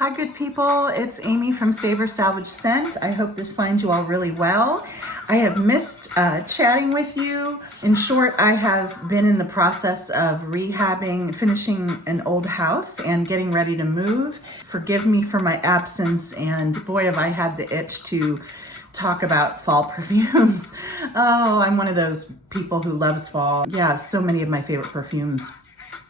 Hi, good people. It's Amy from Savor, Salvage, Scent. I hope this finds you all really well. I have missed chatting with you. In short, I have been in the process of rehabbing, finishing an old house and getting ready to move. Forgive me for my absence, and boy, have I had the itch to talk about fall perfumes. Oh, I'm one of those people who loves fall. Yeah, so many of my favorite perfumes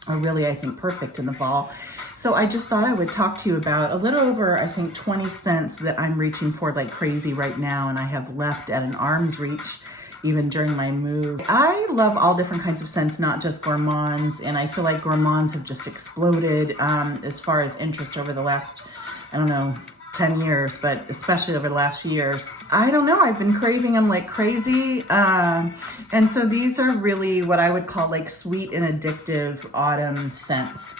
are really, I think, perfect in the fall. So I just thought I would talk to you about a little over, I think, 20 scents that I'm reaching for like crazy right now, and I have left at an arm's reach even during my move. I love all different kinds of scents, not just gourmands, and I feel like gourmands have just exploded as far as interest over the last, 10 years, but especially over the last few years. I don't know, I've been craving them like crazy. And so these are really what I would call like sweet and addictive autumn scents.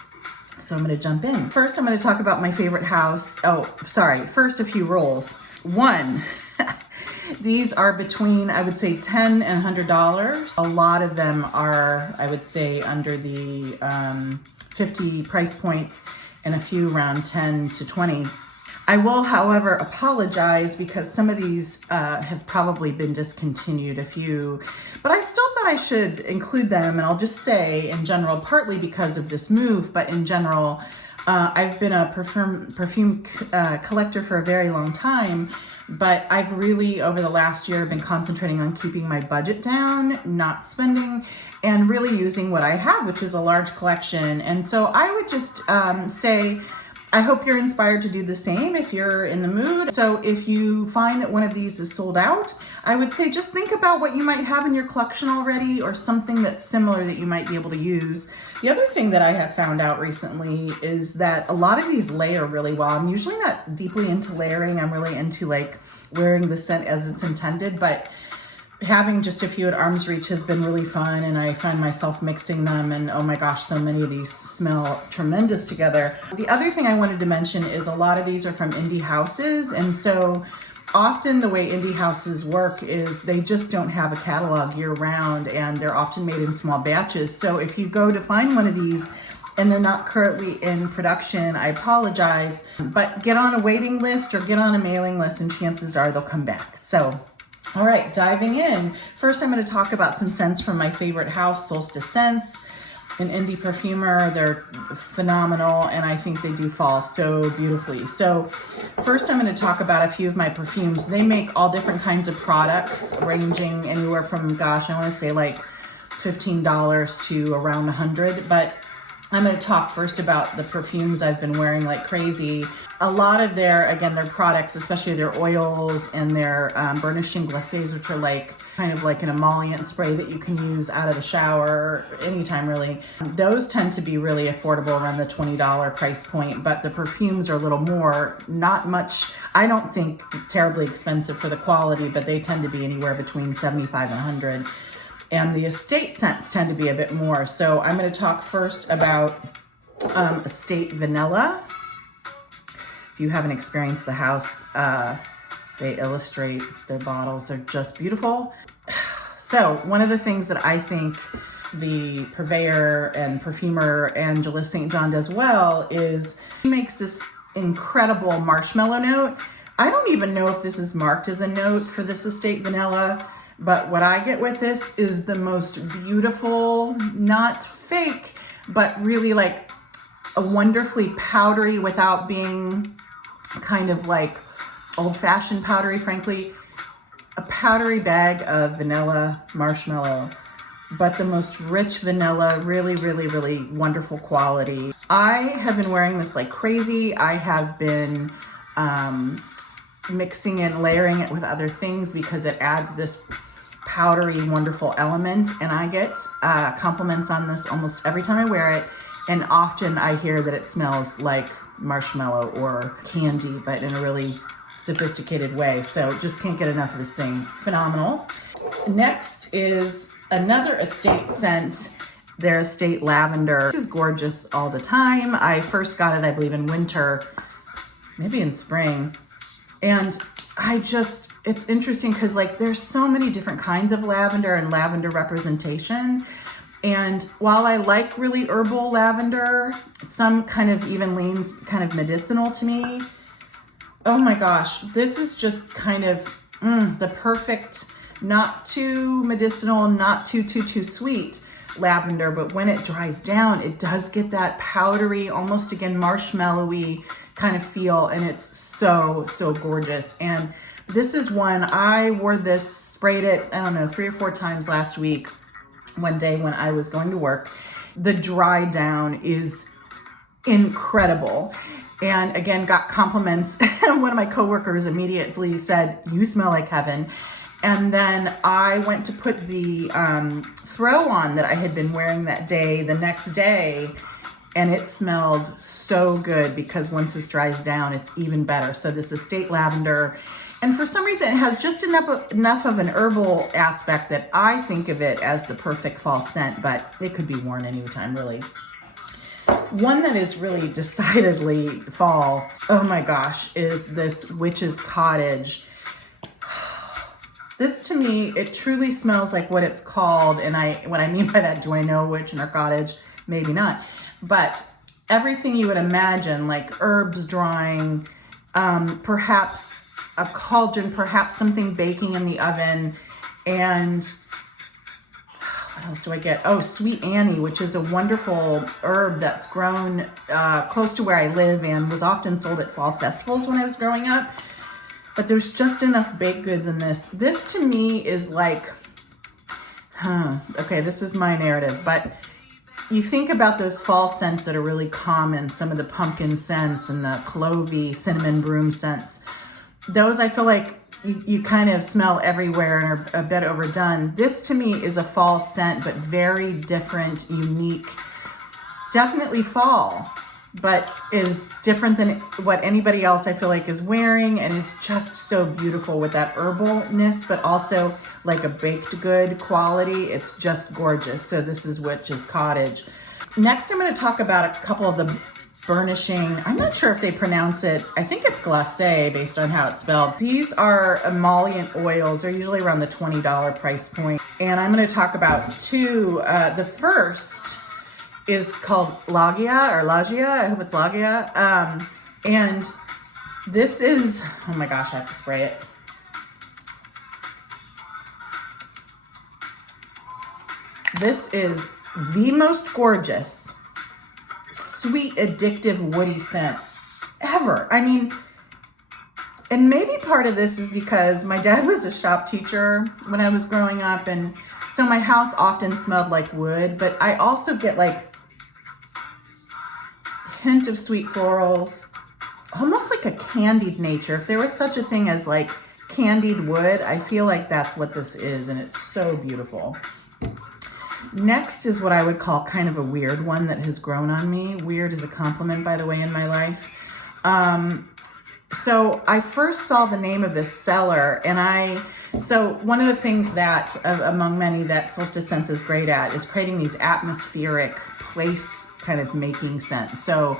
So I'm going to jump in. First, I'm going to talk about my favorite house. First, a few rules. One, these are between, I would say, $10 and $100. A lot of them are, I would say, under the 50 price point, and a few around 10 to 20. I will, however, apologize because some of these have probably been discontinued, a few, but I still thought I should include them. And I'll just say in general, partly because of this move, but in general, I've been a perfume collector for a very long time, but I've really, over the last year, been concentrating on keeping my budget down, not spending, and really using what I have, which is a large collection. And so I would just say, I hope you're inspired to do the same if you're in the mood. So if you find that one of these is sold out, I would say just think about what you might have in your collection already or something that's similar that you might be able to use. The other thing that I have found out recently is that a lot of these layer really well. I'm usually not deeply into layering. I'm really into like wearing the scent as it's intended, but having just a few at arm's reach has been really fun, and I find myself mixing them, and oh my gosh, so many of these smell tremendous together. The other thing I wanted to mention is a lot of these are from indie houses, and so often the way indie houses work is they just don't have a catalog year round, and they're often made in small batches. So if you go to find one of these and they're not currently in production, I apologize, but get on a waiting list or get on a mailing list, and chances are they'll come back. So all right, diving in. First, I'm going to talk about some scents from my favorite house, Solstice Scents, an indie perfumer. They're phenomenal, and I think they do fall so beautifully. So first, I'm going to talk about a few of my perfumes. They make all different kinds of products, ranging anywhere from, gosh, I want to say like $15 to around $100, but I'm going to talk first about the perfumes I've been wearing like crazy. A lot of their products, especially their oils and their burnishing glacés, which are like kind of like an emollient spray that you can use out of the shower anytime really. Those tend to be really affordable, around the $20 price point, but the perfumes are a little more, not much, I don't think terribly expensive for the quality, but they tend to be anywhere between $75 and $100. And the estate scents tend to be a bit more. So I'm going to talk first about Estate Vanilla. If you haven't experienced the house, they illustrate their bottles. They're just beautiful. So one of the things that I think the purveyor and perfumer Angela St. John does well is he makes this incredible marshmallow note. I don't even know if this is marked as a note for this Estate Vanilla, but what I get with this is the most beautiful, not fake, but really like a wonderfully powdery without being kind of like old-fashioned powdery, frankly. A powdery bag of vanilla marshmallow, but the most rich vanilla, really, really, really wonderful quality. I have been wearing this like crazy. I have been mixing and layering it with other things because it adds this powdery, wonderful element, and I get compliments on this almost every time I wear it, and often I hear that it smells like marshmallow or candy, but in a really sophisticated way. So just can't get enough of this thing. Phenomenal. Next is another estate scent, their Estate Lavender. This is gorgeous all the time. I first got it, I believe, in winter, maybe in spring, and it's interesting because like there's so many different kinds of lavender and lavender representation. And while I like really herbal lavender, some kind of even leans kind of medicinal to me. Oh my gosh, this is just kind of the perfect, not too medicinal, not too sweet lavender, but when it dries down, it does get that powdery, almost again marshmallowy kind of feel, and it's so gorgeous. And this is one, I wore this, sprayed it, I don't know, 3 or 4 times last week, one day when I was going to work. The dry down is incredible. And again, got compliments. One of my coworkers immediately said, "You smell like heaven." And then I went to put the throw on that I had been wearing that day, the next day, and it smelled so good because once this dries down, it's even better. So this is Estate Lavender. And for some reason, it has just enough of an herbal aspect that I think of it as the perfect fall scent, but it could be worn anytime, really. One that is really decidedly fall, oh my gosh, is this Witch's Cottage. This to me, it truly smells like what it's called. And what I mean by that, do I know a witch in her cottage? Maybe not. But everything you would imagine, like herbs drying, perhaps a cauldron, perhaps something baking in the oven, and what else do I get? Oh, Sweet Annie, which is a wonderful herb that's grown close to where I live and was often sold at fall festivals when I was growing up. But there's just enough baked goods in this. This to me is like, okay, this is my narrative, but you think about those fall scents that are really common, some of the pumpkin scents and the clovey, cinnamon, broom scents. Those I feel like you kind of smell everywhere and are a bit overdone. This to me is a fall scent, but very different, unique, definitely fall, but is different than what anybody else I feel like is wearing, and is just so beautiful with that herbalness, but also like a baked good quality. It's just gorgeous. So this is Witch's Cottage. Next, I'm going to talk about a couple of the burnishing. I'm not sure if they pronounce it. I think it's glacé based on how it's spelled. These are emollient oils. They're usually around the $20 price point. And I'm going to talk about 2. The first is called Logia or Logia. I hope it's Logia. And this is, oh my gosh, I have to spray it. This is the most gorgeous, sweet, addictive, woody scent ever. I mean, and maybe part of this is because my dad was a shop teacher when I was growing up, and so my house often smelled like wood, but I also get like a hint of sweet florals, almost like a candied nature. If there was such a thing as like candied wood, I feel like that's what this is, and it's so beautiful. Next is what I would call kind of a weird one that has grown on me. Weird is a compliment, by the way, in my life. So I first saw the name of this seller, and so one of the things that, among many, that Solstice Scents is great at is creating these atmospheric place kind of making scents. So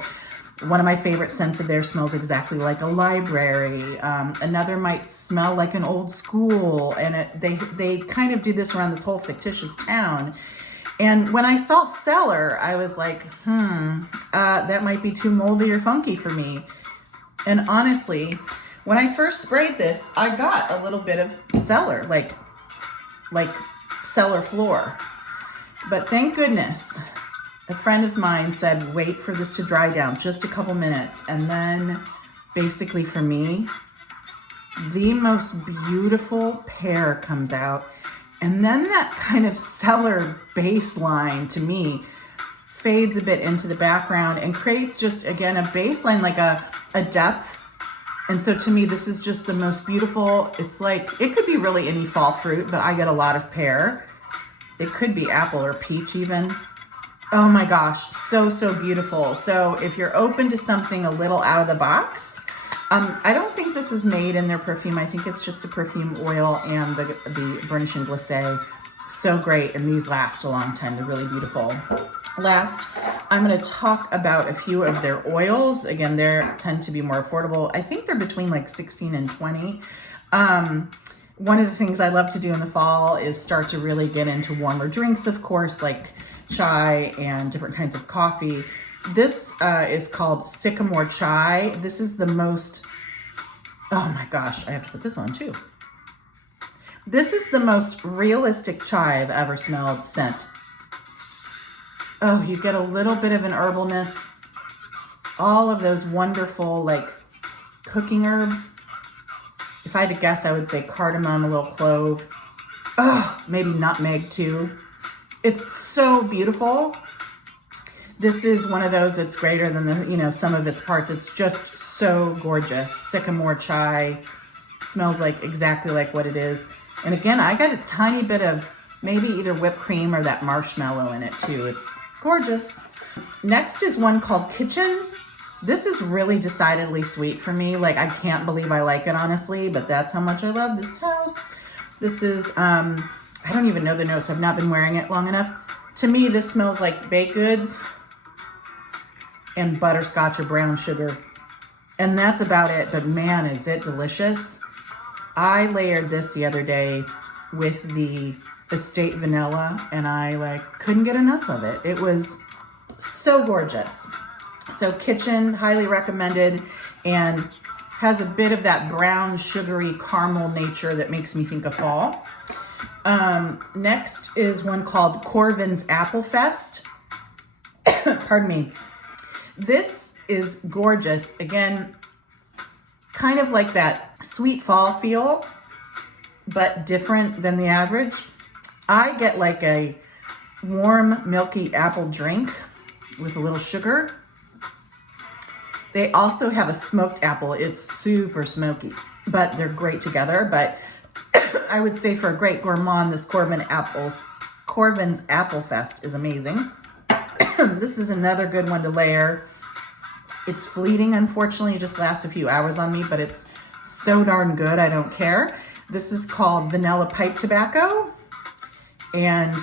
one of my favorite scents of theirs smells exactly like a library. Another might smell like an old school, and they kind of do this around this whole fictitious town. And when I saw cellar, I was like, that might be too moldy or funky for me. And honestly, when I first sprayed this, I got a little bit of cellar, like cellar floor. But thank goodness, a friend of mine said, wait for this to dry down just a couple minutes. And then basically for me, the most beautiful pear comes out. And then that kind of cellar baseline to me fades a bit into the background and creates just, again, a baseline, like a depth. And so to me, this is just the most beautiful. It's like, it could be really any fall fruit, but I get a lot of pear. It could be apple or peach even. Oh my gosh, so beautiful. So if you're open to something a little out of the box, I don't think this is made in their perfume. I think it's just the perfume oil and the burnishing glacé. So great, and these last a long time. They're really beautiful. Last, I'm going to talk about a few of their oils. Again, they tend to be more affordable. I think they're between like 16 and 20. One of the things I love to do in the fall is start to really get into warmer drinks, of course, like chai and different kinds of coffee. This is called Sycamore Chai. This is the most, oh my gosh, I have to put this on too. This is the most realistic chai I've ever smelled scent. Oh, you get a little bit of an herbalness. All of those wonderful like cooking herbs. If I had to guess, I would say cardamom, a little clove. Oh, maybe nutmeg too. It's so beautiful. This is one of those that's greater than the, some of its parts. It's just so gorgeous. Sycamore Chai. Smells like exactly like what it is. And again, I got a tiny bit of maybe either whipped cream or that marshmallow in it too. It's gorgeous. Next is one called Kitchen. This is really decidedly sweet for me. Like, I can't believe I like it, honestly, but that's how much I love this house. This is, I don't even know the notes. I've not been wearing it long enough. To me, this smells like baked goods and butterscotch or brown sugar. And that's about it, but man, is it delicious. I layered this the other day with the estate vanilla, and I couldn't get enough of it. It was so gorgeous. So Kitchen, highly recommended, and has a bit of that brown sugary caramel nature that makes me think of fall. Next is one called Corbin's Applefest. Pardon me. This is gorgeous. Again, kind of like that sweet fall feel, but different than the average. I get like a warm, milky apple drink with a little sugar. They also have a smoked apple. It's super smoky, but they're great together. But I would say for a great gourmand, this Corbin's Applefest is amazing. This is another good one to layer. It's fleeting, unfortunately. It just lasts a few hours on me, but it's so darn good, I don't care. This is called Vanilla Pipe Tobacco, and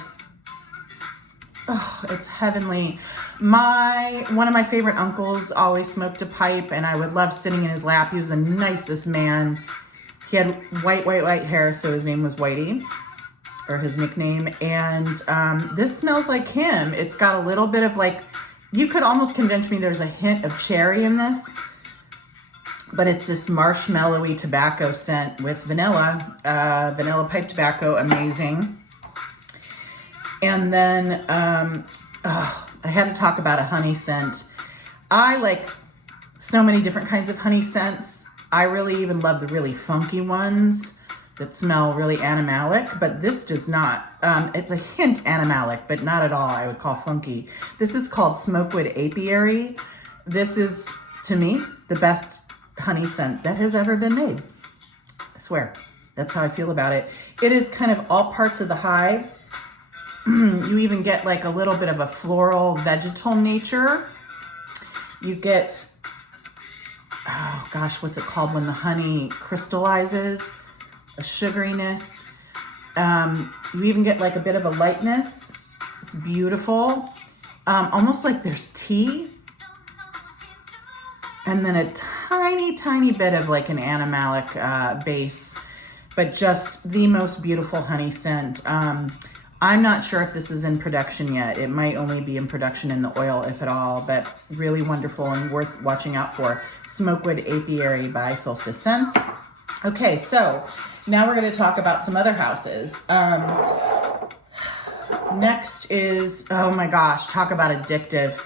oh, it's heavenly. One of my favorite uncles always smoked a pipe, and I would love sitting in his lap. He was the nicest man. He had white hair, so his name was Whitey, or his nickname. And this smells like him. It's got a little bit of you could almost convince me there's a hint of cherry in this, but it's this marshmallowy tobacco scent with vanilla pipe tobacco, amazing. And then, I had to talk about a honey scent. I like so many different kinds of honey scents. I really even love the really funky ones that smell really animalic, but this does not. It's a hint animalic, but not at all I would call funky. This is called Smokewood Apiary. This is, to me, the best honey scent that has ever been made. I swear, that's how I feel about it. It is kind of all parts of the hive. You even get like a little bit of a floral vegetal nature. You get, oh gosh, what's it called when the honey crystallizes? A sugariness. You even get like a bit of a lightness. It's beautiful. Almost like there's tea. And then a tiny bit of like an animalic base, but just the most beautiful honey scent. I'm not sure if this is in production yet. It might only be in production in the oil, if at all, but really wonderful and worth watching out for. Smokewood Apiary by Solstice Scents. Okay, so now we're going to talk about some other houses. Next is, oh my gosh, talk about addictive.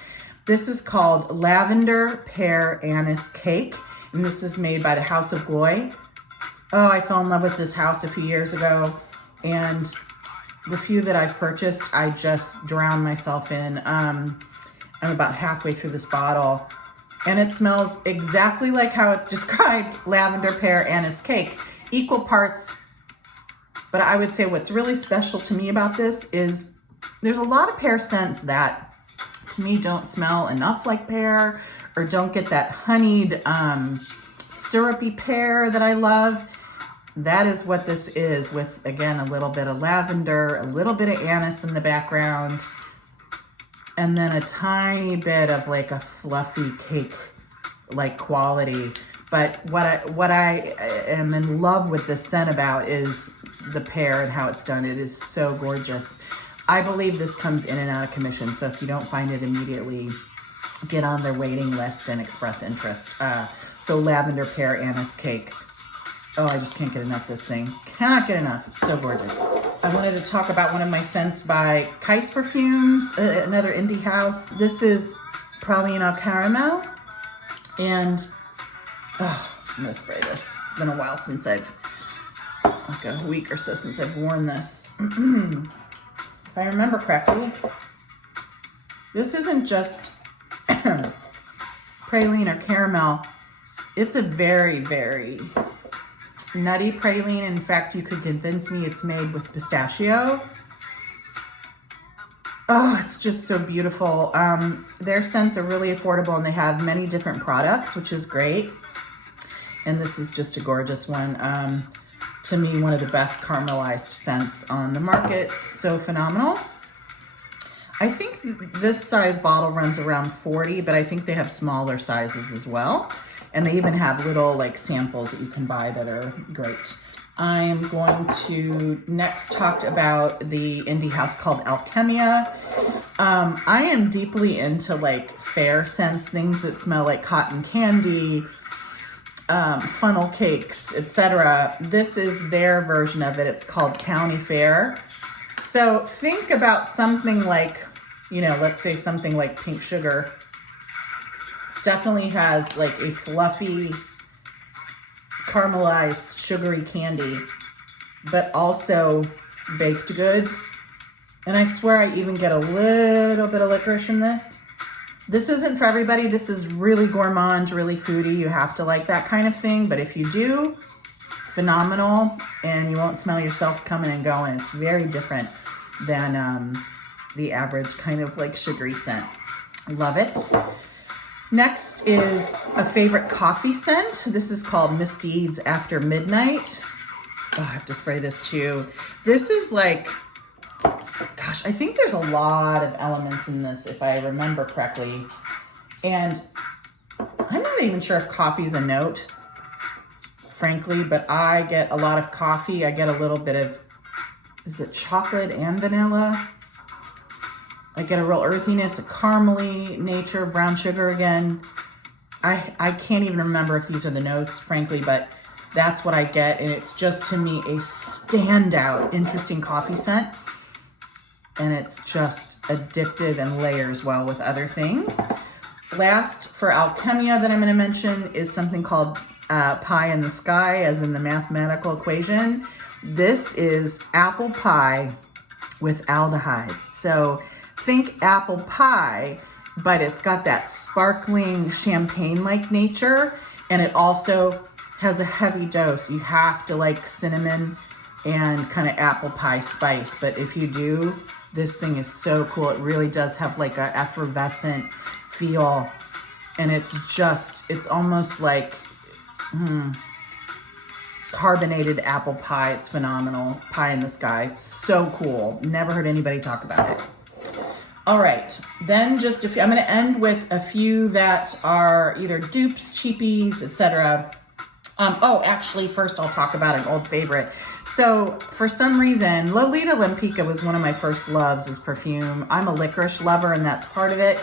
This is called Lavender Pear Anise Cake, and this is made by the House of Gloy. Oh, I fell in love with this house a few years ago, and the few that I've purchased, I just drowned myself in. I'm about halfway through this bottle, and it smells exactly like how it's described, lavender pear anise cake. Equal parts, but I would say what's really special to me about this is there's a lot of pear scents that, to me, don't smell enough like pear, or don't get that honeyed, syrupy pear that I love. That is what this is, with, again, a little bit of lavender, a little bit of anise in the background, and then a tiny bit of like a fluffy cake-like quality. But what I am in love with this scent about is the pear and how it's done. It is so gorgeous. I believe this comes in and out of commission, so if you don't find it immediately, get on their waiting list and express interest. So lavender pear anise cake. Oh, I just can't get enough of this thing. Cannot get enough. It's so gorgeous. I wanted to talk about one of my scents by Perfumes, another indie house. This is Prao Caramel. And I'm gonna spray this. It's been a while since like a week or so since I've worn this. If I remember correctly, this isn't just praline or caramel. It's a very, very nutty praline. In fact, you could convince me it's made with pistachio. Oh, it's just so beautiful. Their scents are really affordable and they have many different products, which is great. And this is just a gorgeous one. To me, one of the best caramelized scents on the market. So phenomenal. I think this size bottle runs around 40, but I think they have smaller sizes as well. And they even have little like samples that you can buy that are great. I'm going to next talk about the indie house called Alchemia. I am deeply into like fair scents, things that smell like cotton candy, funnel cakes, etc. This is their version of it. It's called County Fair. So think about something like, let's say something like Pink Sugar. Definitely has like a fluffy, caramelized, sugary candy, but also baked goods. And I swear I even get a little bit of licorice in this. This isn't for everybody. This is really gourmand, really foodie. You have to like that kind of thing. But if you do, phenomenal. And you won't smell yourself coming and going. It's very different than the average kind of like sugary scent. Love it. Next is a favorite coffee scent. This is called Misdeeds After Midnight. Oh, I have to spray this too. This is like, gosh, I think there's a lot of elements in this if I remember correctly. And I'm not even sure if coffee is a note, frankly, but I get a lot of coffee. I get a little bit of, is it chocolate and vanilla? I get a real earthiness, a caramely nature, brown sugar again. I can't even remember if these are the notes, frankly, but that's what I get. And it's just, to me, a standout, interesting coffee scent. And it's just addictive and layers well with other things. Last, for Alchemia that I'm going to mention is something called pie in the sky, as in the mathematical equation. This is apple pie with aldehydes. So think apple pie, but it's got that sparkling champagne-like nature, and it also has a heavy dose. You have to like cinnamon and kind of apple pie spice, but if you do, this thing is so cool. It really does have like a effervescent feel, and it's almost like carbonated apple pie. It's phenomenal. Pie in the sky. So cool. Never heard anybody talk about it. All right, then just a few. I'm going to end with a few that are either dupes, cheapies, etc. Actually, first I'll talk about an old favorite. So for some reason, Lolita Lempica was one of my first loves as perfume. I'm a licorice lover, and that's part of it.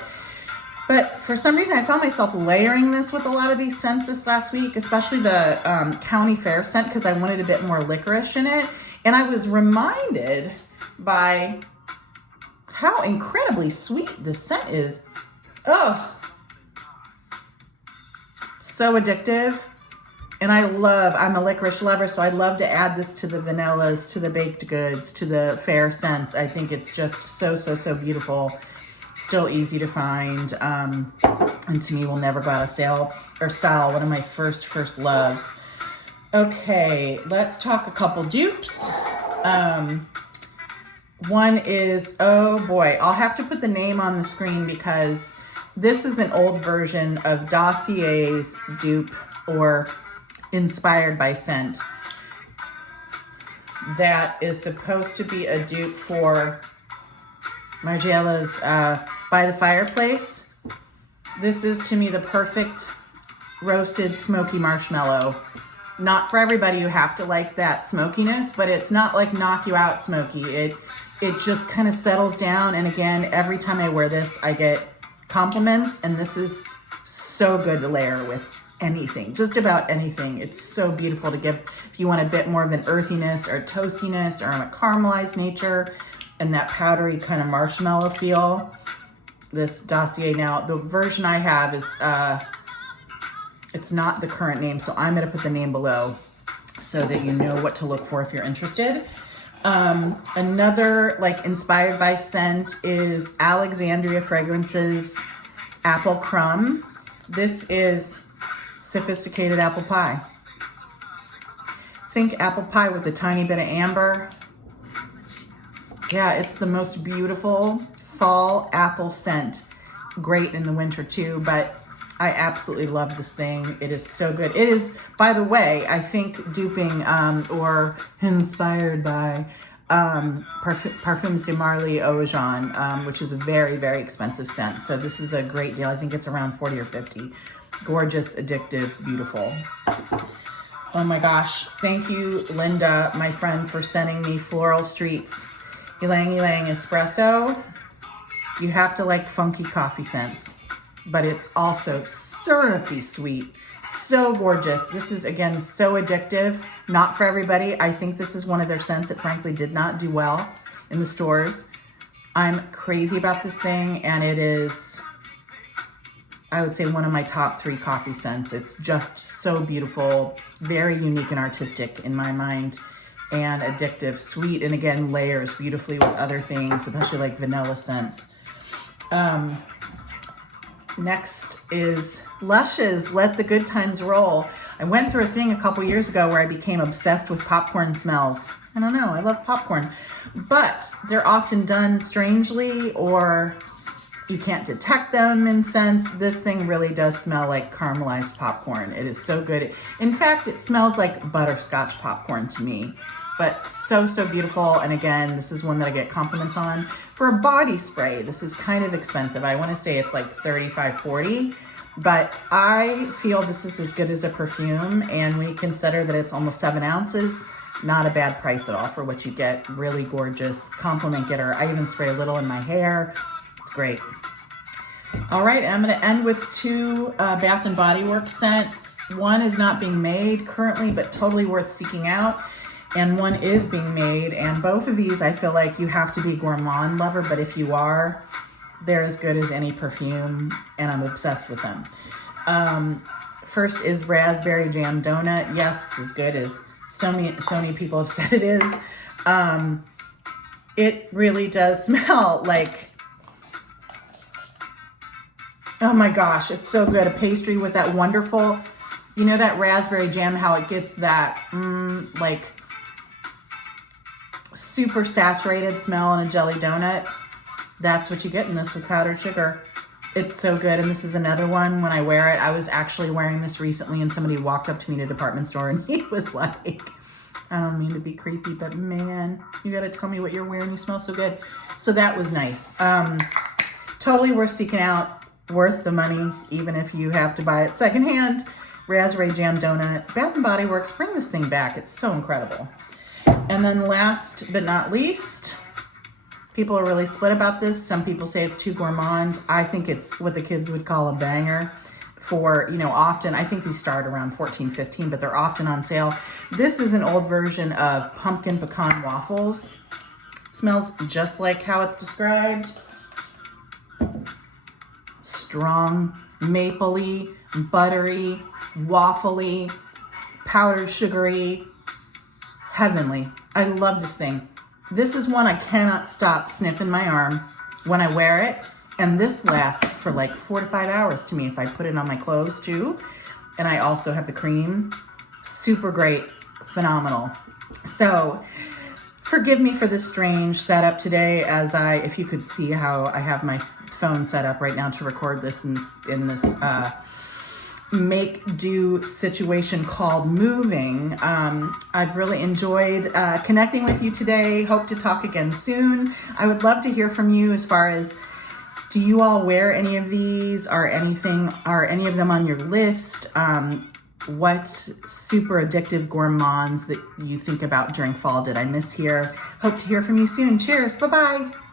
But for some reason, I found myself layering this with a lot of these scents this last week, especially the County Fair scent, because I wanted a bit more licorice in it. And I was reminded by how incredibly sweet this scent is. Oh, so addictive. And I'm a licorice lover, so I love to add this to the vanillas, to the baked goods, to the fair scents. I think it's just so, so, so beautiful. Still easy to find. And to me, will never go out of sale or style. One of my first loves. Okay, let's talk a couple dupes. One is, oh boy, I'll have to put the name on the screen because this is an old version of Dossier's dupe, or inspired by scent, that is supposed to be a dupe for Margiela's By the Fireplace. This is, to me, the perfect roasted smoky marshmallow. Not for everybody. You have to like that smokiness, but it's not like knock you out smoky. it just kind of settles down. And again, every time I wear this, I get compliments, and this is so good to layer with anything, just about anything. It's so beautiful to give if you want a bit more of an earthiness or toastiness or a caramelized nature and that powdery kind of marshmallow feel. This dossier, now the version I have is it's not the current name, so I'm going to put the name below so that you know what to look for if you're interested. Another like inspired by scent is Alexandria Fragrances Apple Crumb. This is sophisticated apple pie. Think apple pie with a tiny bit of amber. Yeah, it's the most beautiful fall apple scent. Great in the winter too, but I absolutely love this thing. It is so good. It is, by the way, I think duping or inspired by Perfumes de Marly Eau Jaune, which is a very, very expensive scent. So this is a great deal. I think it's around 40 or 50. Gorgeous, addictive, beautiful. Oh my gosh. Thank you, Linda, my friend, for sending me Floral Streets Ylang Ylang Espresso. You have to like funky coffee scents, but it's also syrupy sweet. So gorgeous. This is, again, so addictive. Not for everybody. I think this is one of their scents that frankly did not do well in the stores. I'm crazy about this thing, and it is, I would say, one of my top 3 coffee scents. It's just so beautiful, very unique and artistic in my mind, and addictive, sweet, and again, layers beautifully with other things, especially like vanilla scents. Next is Lush's Let the Good Times Roll. I went through a thing a couple years ago where I became obsessed with popcorn smells. I don't know, I love popcorn, but they're often done strangely or you can't detect them in scents. This thing really does smell like caramelized popcorn. It is so good. In fact, it smells like butterscotch popcorn to me, but so, so beautiful. And again, this is one that I get compliments on. For a body spray, this is kind of expensive. I want to say it's like $35, $40, but I feel this is as good as a perfume. And when you consider that it's almost 7 ounces, not a bad price at all for what you get. Really gorgeous compliment getter. I even spray a little in my hair. It's great. All right, I'm going to end with 2 Bath & Body Works scents. One is not being made currently, but totally worth seeking out. And one is being made. And both of these, I feel like you have to be a gourmand lover, but if you are, they're as good as any perfume, and I'm obsessed with them. First is Raspberry Jam Donut. Yes, it's as good as so many people have said it is. It really does smell like, oh my gosh, it's so good. A pastry with that wonderful, you know, that raspberry jam, how it gets that like super saturated smell in a jelly donut. That's what you get in this with powdered sugar. It's so good. And this is another one, when I wear it, I was actually wearing this recently and somebody walked up to me in a department store and he was like, I don't mean to be creepy, but man, you got to tell me what you're wearing. You smell so good. So that was nice. Totally worth seeking out, worth the money, even if you have to buy it secondhand. Raspberry Jam Donut. Bath & Body Works, bring this thing back. It's so incredible. And then last but not least, people are really split about this. Some people say it's too gourmand. I think it's what the kids would call a banger for, you know, often, I think these start around $14, $15, but they're often on sale. This is an old version of pumpkin pecan waffles. It smells just like how it's described. Strong, mapley, buttery, waffly, powdered sugary, heavenly. I love this thing. This is one I cannot stop sniffing my arm when I wear it. And this lasts for like 4 to 5 hours to me if I put it on my clothes too. And I also have the cream. Super great, phenomenal. So forgive me for this strange setup today, as if you could see how I have my phone set up right now to record this in this make-do situation called moving. I've really enjoyed connecting with you today. Hope to talk again soon. I would love to hear from you as far as, do you all wear any of these? Are any of them on your list? what super addictive gourmands that you think about during fall did I miss here. Hope to hear from you soon. Cheers. Bye-bye.